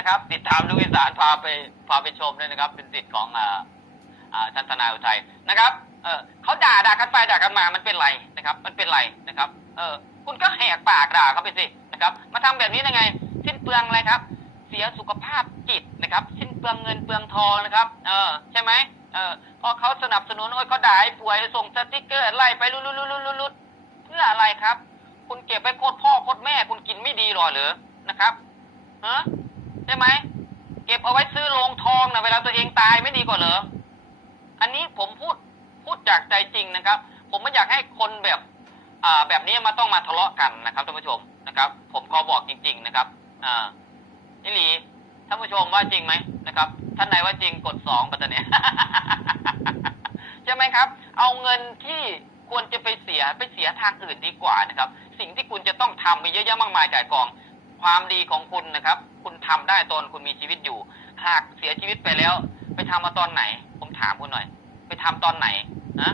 นะครับ ติดตามลูกอีสานพาไปพาไปชมด้วยนะครับ เป็นสิทธิ์ของอ่าอ่าท่านทนาอุทัยนะครับ เออเขาด่าด่ากันไปด่ากันมามันเป็นไรนะครับ มันเป็นไรนะครับ เออ คุณก็แหกปากด่าเขาไปสินะครับ มาทำแบบนี้ได้ไง สิ้นเปลืองอะไรครับ เสียสุขภาพจิตนะครับ สิ้นเปลืองเงินเปลืองทองนะครับ เออ ใช่ไหมเออพอเขาสนับสนุนโอ้ยเขาด่าให้ป่วยส่งสติ๊กเกอร์ไล่ไปลุลุลุลุลุลุเพื่ออะไรครับ คุณเก็บไว้โคตรพ่อโคตรแม่ คุณกินไม่ดีหรอหรือนะครับฮะ ใช่ไหมเก็บเอาไว้ซื้อโรงทองนะเวลาตัวเองตายไม่ดีกว่าเหรออันนี้ผมพูดพูดจากใจจริงนะครับ ผมไม่อยากให้คนแบบอ่าแบบนี้มาต้องมาทะเลาะกันนะครับท่านผู้ชมนะครับ ผมขอบอกจริง ๆนะครับ อ่านิลีท่านผู้ชมว่าจริงไหมนะครับ ท่านไหนว่าจริงกดสองปัตตานีใช่ไหมครับ เอาเงินที่ควรจะไปเสียไปเสียทางอื่นดีกว่านะครับ สิ่งที่คุณจะต้องทำมีเยอะแยะมากมายจ่ายกอง ความดีของคุณนะครับ คุณทำได้ตอนคุณมีชีวิตอยู่ หากเสียชีวิตไปแล้ว ไปทำมาตอนไหน ผมถามคุณหน่อย ไปทำตอนไหนนะ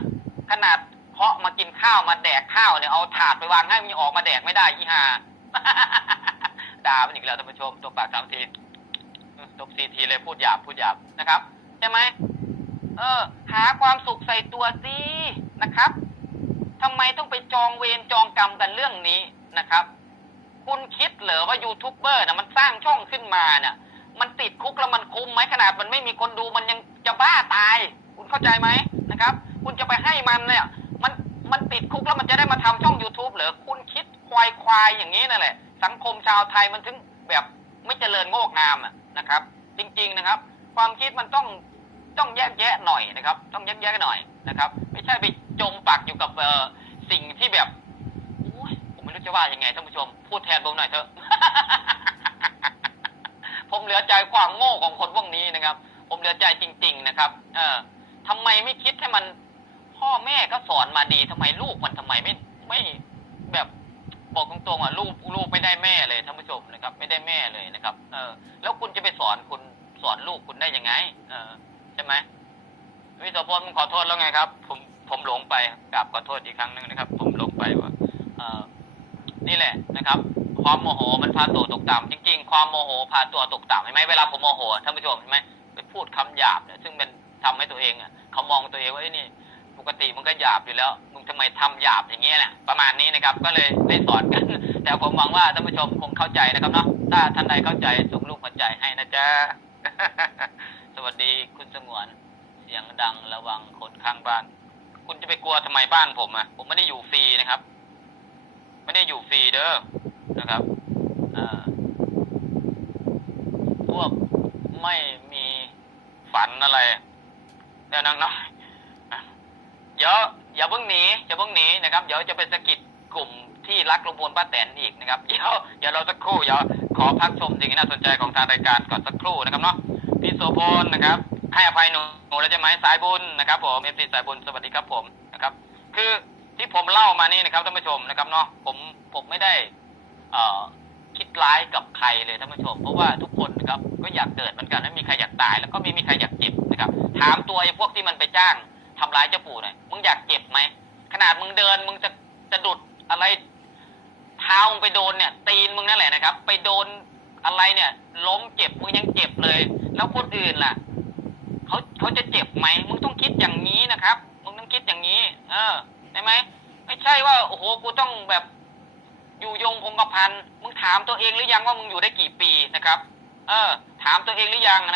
ขนาดเพาะมากินข้าวมาแดกข้าวเนี่ยเอาถาดไปวางให้มันออกมาแดกไม่ได้ยี่หาด่ามันอีกแล้วท่านผู้ชมตัวปากสามทีตบสี่ทีเลยพูดหยาบพูดหยาบนะครับใช่ไหมเออ หาความสุขใส่ตัวสินะครับทำไมต้องไปจองเวรจองกรรมกันเรื่องนี้นะครับ คุณคิดเหรอว่ายูทูบเบอร์นะมันสร้างช่องขึ้นมาเนี่ยมันติดคุกแล้วมันคุ้มไหมขนาดมันไม่มีคนดูมันยังจะบ้าตาย คุณเข้าใจไหมนะครับ คุณจะไปให้มันเนี่ย มันมันติดคุกแล้วมันจะได้มาทำช่อง YouTube เหรอคุณคิดควายควายอย่างนี้นั่นแหละ สังคมชาวไทยมันถึงแบบไม่เจริญงอกงามนะครับ จริง ๆนะครับ ความคิดมันต้องต้องแยกแยะหน่อยนะครับ ต้องแยกแยะหน่อยนะครับ ไม่ใช่ไปจมปักอยู่กับเอ่อสิ่งที่แบบโอ้ยผมไม่รู้จะ ว่ายังไงท่านผู้ชม พูดแทนผมหน่อยเถอะ ผมเหลือใจความโง่ของคนพวกนี้นะครับ ผมเหลือใจจริง ๆ นะครับ เออทำไมไม่คิดให้มัน พ่อแม่ก็สอนมาดีทำไมลูกมันทำไมไม่ไม่แบบบอกตรงๆอะลูกลูกไม่ได้แม่เลยท่านผู้ชมนะครับ ไม่ได้แม่เลยนะครับ เออ แล้วคุณจะไปสอนคุณสอนลูกคุณได้ยังไง เออใช่ไหมวิศวพลผมขอโทษแล้วไงครับ ผมผมหลงไปกราบขอโทษอีกครั้งหนึ่งนะครับ ผมหลงไปว่า เออ นี่แหละนะครับ ความโมโหมันพาตัวตกต่ำจริง ๆ ความโมโหพาตัวตกต่ำเห็นไหมเวลาผมโมโหท่านผู้ชมเห็นไหมไปพูดคำหยาบเนี่ยซึ่งเป็นทำให้ตัวเองอะเขามองตัวเองว่าไอ้นี่ปกติมันก็หยาบอยู่แล้วมึงทำไมทำหยาบอย่างเงี้ยเนี่ยประมาณนี้นะครับ ก็เลยได้สอนกัน แต่ผมหวังว่าท่านผู้ชมคงเข้าใจนะครับเนาะถ้าท่านใดเข้าใจส่งรูปหัวใจให้นะจ๊ะสวัสดีคุณสงวนเสียงดังระวังคนข้างบ้าน คุณจะไปกลัวทำไมบ้านผมอะผมไม่ได้อยู่ฟรีนะครับ ไม่ได้อยู่ฟรีเด้อนะครับพวกไม่มีฝันอะไรเดานังน้อยเดี๋ยวอย่าเพิ่งหนีอย่าเพิ่งหนีนะครับ เดี๋ยวจะไปสะกิดกลุ่มที่รักลุงพลป้าแตนอีกนะครับเดี๋ยวเดี๋ยวเราสักครู่เดี๋ยวขอพักชมสิ่งที่น่าสนใจของทางรายการก่อนสักครู่นะครับเนาะพี่โสพลนะครับ ให้อภัยหนูหนูแล้วใช่ไหมสายบุญนะครับผมเอฟซีสายบุญสวัสดีครับผมนะครับ คือ ที่ผมเล่ามานี่นะครับท่านผู้ชมนะครับเนาะผมผมไม่ได้เอ่อคิดร้ายกับใครเลยท่านผู้ชม เพราะว่าทุกคนนะครับก็อยากเกิดเหมือนกันไม่มีใครอยากตาย แล้วก็ไม่มีใครอยากเจ็บนะครับ ถามตัวไอ้พวกที่มันไปจ้างทำร้ายเจ้าปู่หน่อยมึงอยากเจ็บไหมขนาดมึงเดินมึงจะจะดุดอะไรเท้ามึงไปโดนเนี่ย ตีนมึงนั่นแหละนะครับ ไปโดนอะไรเนี่ย ล้มเจ็บมึงยังเจ็บเลย แล้วคนอื่นล่ะเขาเขาจะเจ็บไหมมึงต้องคิดอย่างนี้นะครับมึงต้องคิดอย่างนี้ เออ ใช่ว่าโอ้โหกูต้องแบบอยู่ยงคงกระพันมึงถามตัวเองหรือยังว่ามึงอยู่ได้กี่ปีนะครับ เออ ถามตัวเองหรือยังนะ